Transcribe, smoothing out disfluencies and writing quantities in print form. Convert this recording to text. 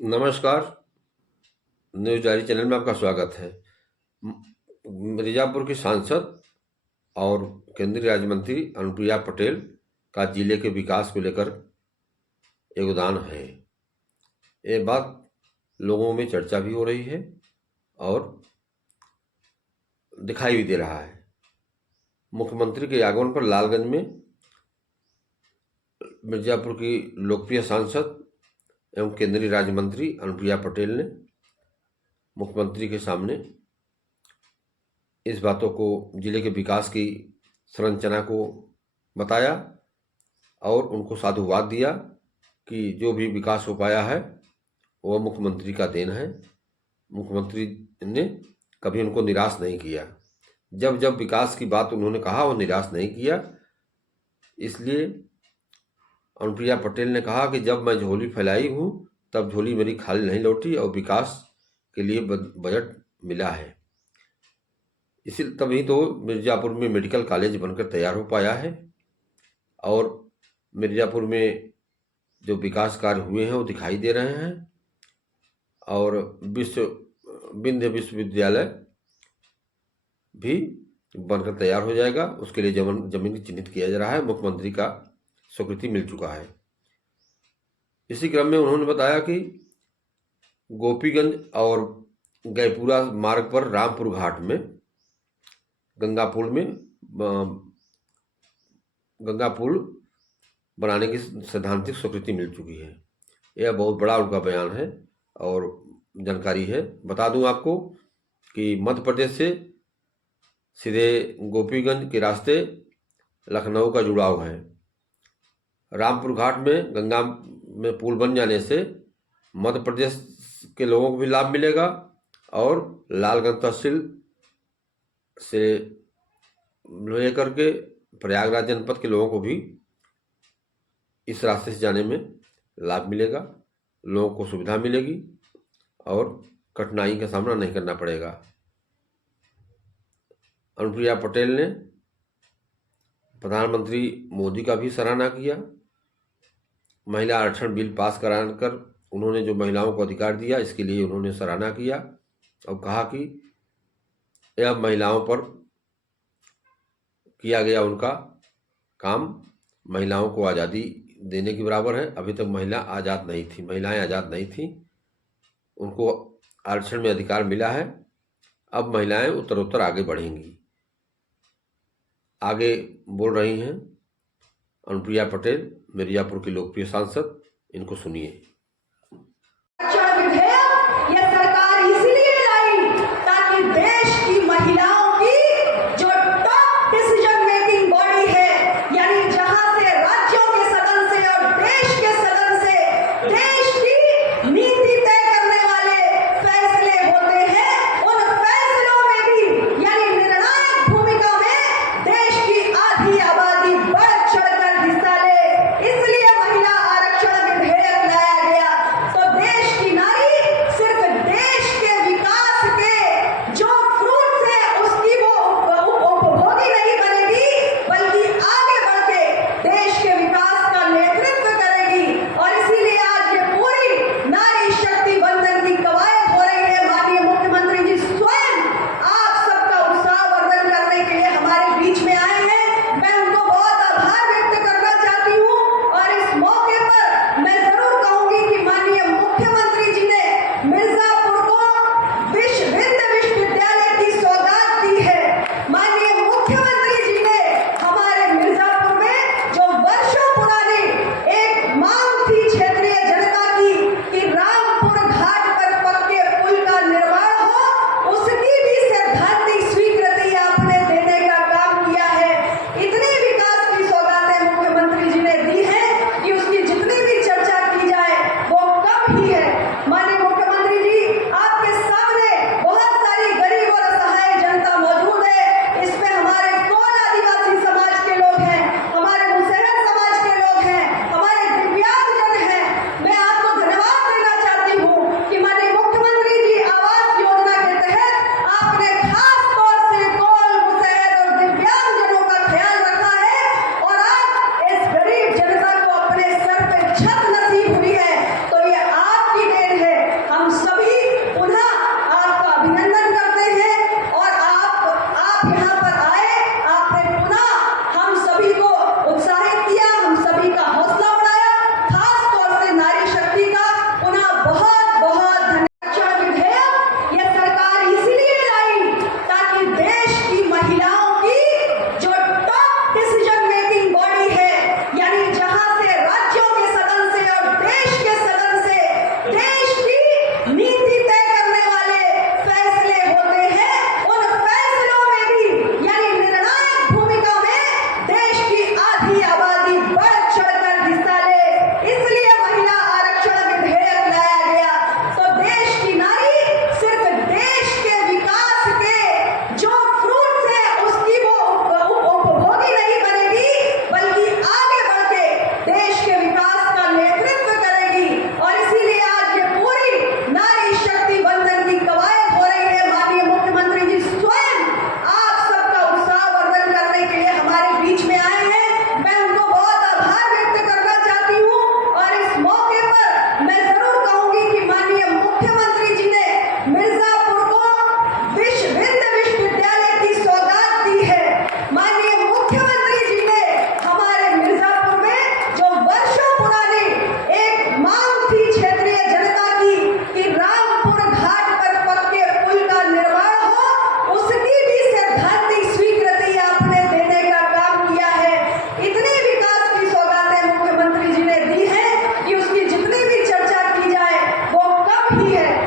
नमस्कार। News diary channel में आपका स्वागत है। मिर्ज़ापुर की सांसद और केंद्रीय राज्य मंत्री अनुप्रिया पटेल का जिले के विकास को लेकर योगदान है। ये बात लोगों में चर्चा भी हो रही है और दिखाई भी दे रहा है। मुख्यमंत्री के आगमन पर लालगंज में मिर्ज़ापुर की लोकप्रिय सांसद एवं केंद्रीय राज्य मंत्री अनुप्रिया पटेल ने मुख्यमंत्री के सामने इस बातों को, जिले के विकास की संरचना को बताया और उनको साधुवाद दिया कि जो भी विकास हो पाया है वह मुख्यमंत्री का देन है। मुख्यमंत्री ने कभी उनको निराश नहीं किया। जब जब विकास की बात उन्होंने कहा वो निराश नहीं किया। इसलिए अनुप्रिया पटेल ने कहा कि जब मैं झोली फैलाई हूँ तब झोली मेरी खाली नहीं लौटी और विकास के लिए बजट मिला है। इसी तभी तो मिर्ज़ापुर में मेडिकल कॉलेज बनकर तैयार हो पाया है और मिर्ज़ापुर में जो विकास कार्य हुए हैं वो दिखाई दे रहे हैं और विंध्य विश्वविद्यालय भी बनकर तैयार हो जाएगा। उसके लिए जमीन चिन्हित किया जा रहा है। मुख्यमंत्री का स्वीकृति मिल चुका है। इसी क्रम में उन्होंने बताया कि गोपीगंज और गैपुरा मार्ग पर रामपुर घाट में गंगा पुल बनाने की सैद्धांतिक स्वीकृति मिल चुकी है। यह बहुत बड़ा उनका बयान है और जानकारी है। बता दूं आपको कि मध्य प्रदेश से सीधे गोपीगंज के रास्ते लखनऊ का जुड़ाव है। रामपुर घाट में गंगा में पुल बन जाने से मध्य प्रदेश के लोगों को भी लाभ मिलेगा और लालगंज तहसील से लेकर के प्रयागराज जनपद के लोगों को भी इस रास्ते से जाने में लाभ मिलेगा। लोगों को सुविधा मिलेगी और कठिनाई का सामना नहीं करना पड़ेगा। अनुप्रिया पटेल ने प्रधानमंत्री मोदी का भी सराहना किया। महिला आरक्षण बिल पास कराकर उन्होंने जो महिलाओं को अधिकार दिया, इसके लिए उन्होंने सराहना किया और कहा कि यह महिलाओं पर किया गया उनका काम महिलाओं को आज़ादी देने के बराबर है। अभी तक महिलाएं आज़ाद नहीं थी। उनको आरक्षण में अधिकार मिला है। अब महिलाएं उत्तरोत्तर आगे बढ़ेंगी। आगे बोल रही हैं अनुप्रिया पटेल, मिर्ज़ापुर की लोकप्रिय सांसद। इनको सुनिए। ये सरकार इसलिए लाई ताकि देश की महिलाओं की जो टॉप डिसीजन मेकिंग बॉडी है, यानी जहां से राज्यों के सदन से और देश के सदन से देश की नीति तय करने वाले फैसले होते हैं, उन फैसलों में भी यानी निर्णायक भूमिका में देश की आधी आबादी बढ़ चढ़कर हिस्सा ले। इसलिए महिला आरक्षण विधेयक लाया गया। तो देश की नारी सिर्फ देश के विकास के जो फ्रूट्स है उसकी वो उपभोगी नहीं बनेगी, बल्कि आगे बढ़ के देश के विकास का नेतृत्व करेगी। और इसीलिए आज ये पूरी नारी शक्ति बंधन की कवायद हो रही है। माननीय मुख्यमंत्री जी स्वयं आप सबका उत्साहवर्धन करने के लिए हमारे बीच में आए हैं। मैं उनको बहुत आभार व्यक्त करना चाहती हूँ और इस मौके पर मैं जरूर कहूंगी कि माननीय मुख्यमंत्री जी ने मिर्जापुर को विंध्य विश्वविद्यालय की सौगात दी है। माननीय मुख्यमंत्री जी ने हमारे मिर्जापुर में जो वर्षों पुरानी एक मांग थी क्षेत्रीय जनता की कि रामपुर घाट पर पक्के पुल का निर्माण हो, उसकी भी सैद्धांतिक स्वीकृति आपने देने का काम किया है। इतनी विकास की सौगातें मुख्यमंत्री जी ने दी है कि उसकी जितनी भी चर्चा की जाए वो कम ही है। माननीय मुख्यमंत्री जी, आपके सामने बहुत सारी गरीब और असहाय जनता मौजूद है। इसमें हमारे कोल आदिवासी समाज के लोग हैं, हमारे मुसहर समाज के लोग हैं, हमारे दिव्यांगजन हैं। मैं आपको धन्यवाद देना चाहती हूँ कि माननीय मुख्यमंत्री जी आवास योजना के तहत आपने खास तौर से कोल, मुसहर और दिव्यांगजनों का ख्याल रखा है और आज इस गरीब जनता को अपने सर पे छत नसीब हुई है। तो ये आपकी देन कहूंगी कि माननीय मुख्यमंत्री जी ने मिर्जापुर को विश्वविद्यालय की सौगात दी है। माननीय मुख्यमंत्री जी ने हमारे मिर्जापुर में जो वर्षों पुरानी एक मांग थी क्षेत्रीय जनता की कि रामपुर घाट पर पक्के पुल का निर्माण हो, उसकी भी सैद्धांतिक स्वीकृति आपने देने का काम किया है। इतनी विकास की सौगातें मुख्यमंत्री जी ने दी है कि उसकी जितनी भी चर्चा की जाए वो कम ही है।